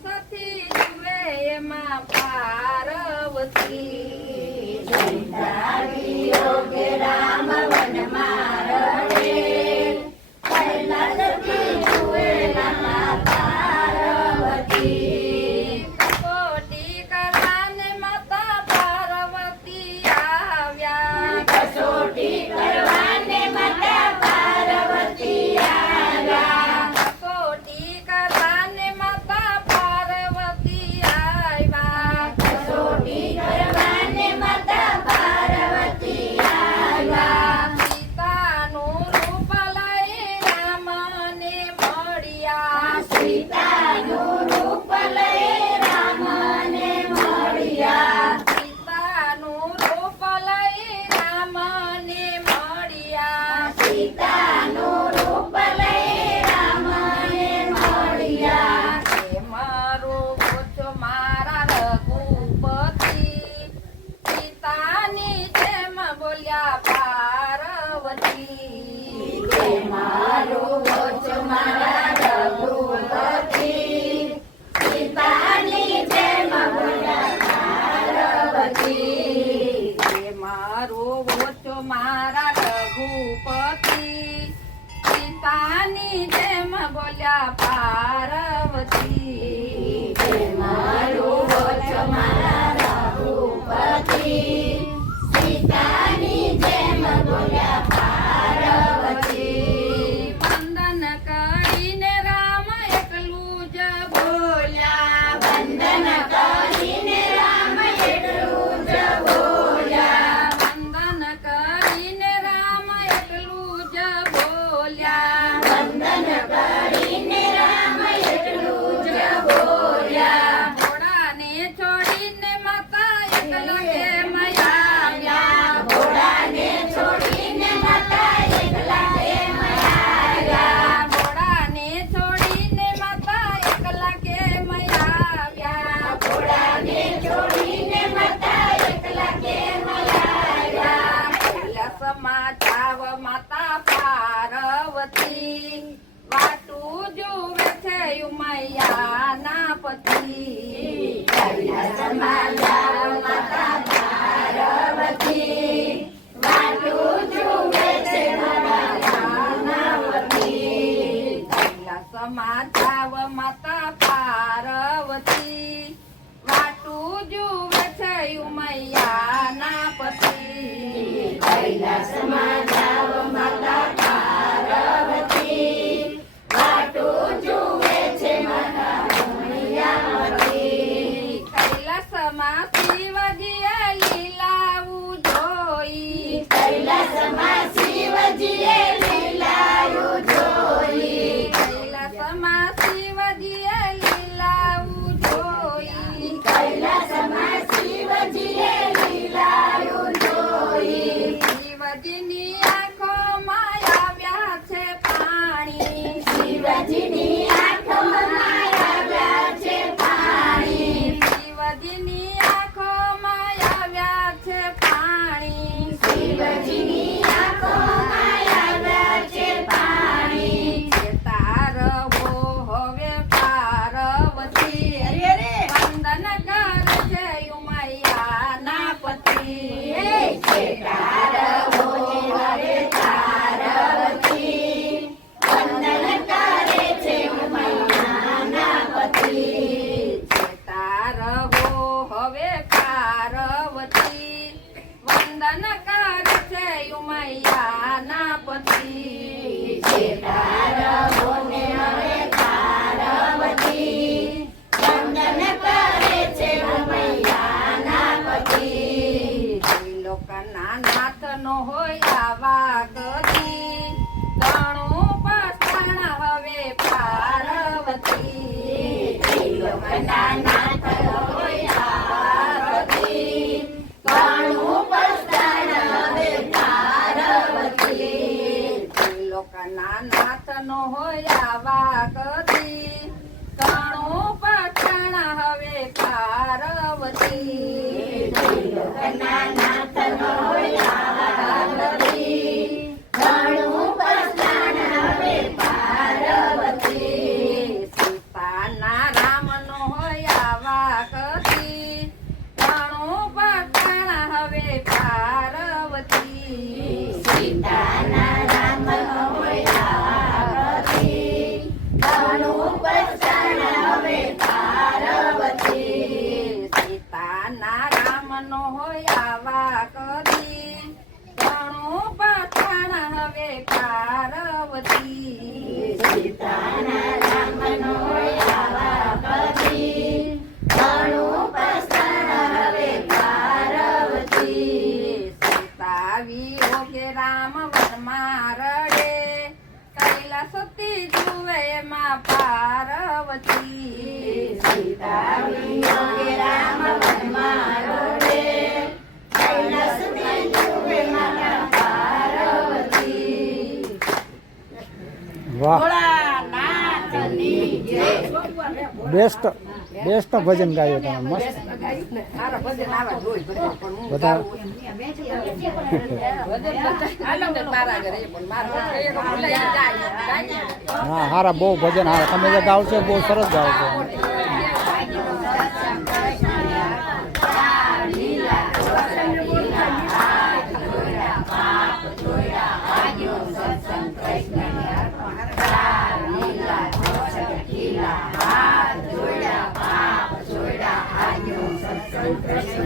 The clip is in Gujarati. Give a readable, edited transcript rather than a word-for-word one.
સતી જુએ એમાં પાર્વતી યોગે રામ વનમાં રડે પહેલા સતી જુએ એમાં પાર્વતી કસોટી કરવાને માતા પાર્વતી આવ્યા કસોટી કરવાને માતા પાર્વતી આવ્યા કસોટી કરવાને માતા પાર્વતી આવ્યા કસોટી કરવાને માતા પાર્વતી આવ્યા સીતાનું રૂપ લઈ રામને મળ્યા સીતાનું રૂપ લઈ રામને મળ્યા સીતાનું રૂપ લઈ રામને મળ્યા સીતાનું રૂપ લઈ રામને મળ્યા હે મારો ગોચો મારા રઘુપતિ સીતાની જેમ બોલ્યા પાર્વતી હે મારો વોચ મારા રઘુપતિ સીતાની જેમ બોલ્યા પાર્વતી હે મારો ગોચો મારા રઘુપતિ સીતાની જેમ બોલ્યા પાર્વતી હે મારો વોચ મારા રઘુપતિ સીતાની જેમ બોલ્યા પાર્વતી વંદન કરીને રામ એકલું જ બોલ્યા વંદન કરીને રામ એટલું જ બોલ્યા વંદન કરીને રામ એકલું જ બોલ્યા વંદન કરીને રામ એટલું જ બોલ્યા ઘોડાને છોડીને માતા એકલા કેમ આવ્યા ઘોડાને છોડીને માતા એકલા કેમ આવ્યા ઘોડાને છોડીને માતા એકલા કેમ આવ્યા ઘોડાને છોડીને માતા એકલા કેમ આવ્યા કૈલાસમાં જાવ માતા પાર્વતી વાટું જુએ છે ઉમૈયાના પતિ કૈલાસમાં જાવ માતા પાર્વતી વાટું જુએ છે મારા નામથી કૈલાસમાં જાવ માતા પાર્વતી વાટું જુએ છે ઉમૈયાના પતિ કૈલાસમાં જાવ માતા પાર્વતી વાટું જુએ છે મારા મૈયાવતી કૈલાસમાં શિવજીએ લીલાવું જોઈ કૈલાસમાં શિવજીએ લીલાયું જોઈ કૈલાસમાં શિવજીએ લીલાવું જોઈ કૈલાસમાં શિવજીએ લીલાયું જોઈ શિવજીની આંખોમાં આવ્યા છે પાણી શિવજીની આંખોમાં આવ્યા છે પાણી શિવજીની આંખોમાં આવ્યા છે પાણી શિવજીની આંખોમાં આવ્યા છે પાણી તારવો હવે પાર્વતી વંદન કરે છે ઉમૈયાના પતિ તારવો હવે પાર્વતી વંદન કરે છે ઉમૈયાના પતિ તારવો હવે પાર્વતી વંદન કરે છે ઉમૈયાના પતિ તારવોને હવે પાર્વતી વંદન કરે છે ઉમૈયાના પતિ ત્રિલોકના નાથનો હોય આવા ગતિ ઘણું પછાણ હવે પાર્વતી ત્રિલોકના નાથ હોય પાર્વતી ઘણું પસ્તાણ હવે પાર્વતી ત્રિલોકના નાથનો હોય આવા ગતિ ઘણું પછાણ હવે પાર્વતી ત્રિલોકના નાથનો હોય પાર્વતી ઘણું પસ્તાણ હવે પાર્વતી સીતાના રામનો હોય આવા કદી ઘણું પઠાણ હવે પાર્વતી સીતાના રામનો આવા કદી ઘણું પછતાણ હવે પાર્વતી સીતાવી ઓગે રામ વનમાં રડે કૈલાસતી જુએ માં પાર્વતી સીતાવી યોગે રામ વનમાં રડે કૈલાસથી જુએ માતા પાર્વતી વાહ ભોળાનાથની જય બેસ્ટ ભજન ગાયું તમે મસ્ત મારા ભજન આવા જોઈ બધા પણ હું બધા ભજન તારા ઘરે પણ મારા એક ભૂલાઈ જાય હા હારા બહુ ભજન હારા તમે જે ગાવ છો બહુ સરસ ગાવ છો કૃષ્ણ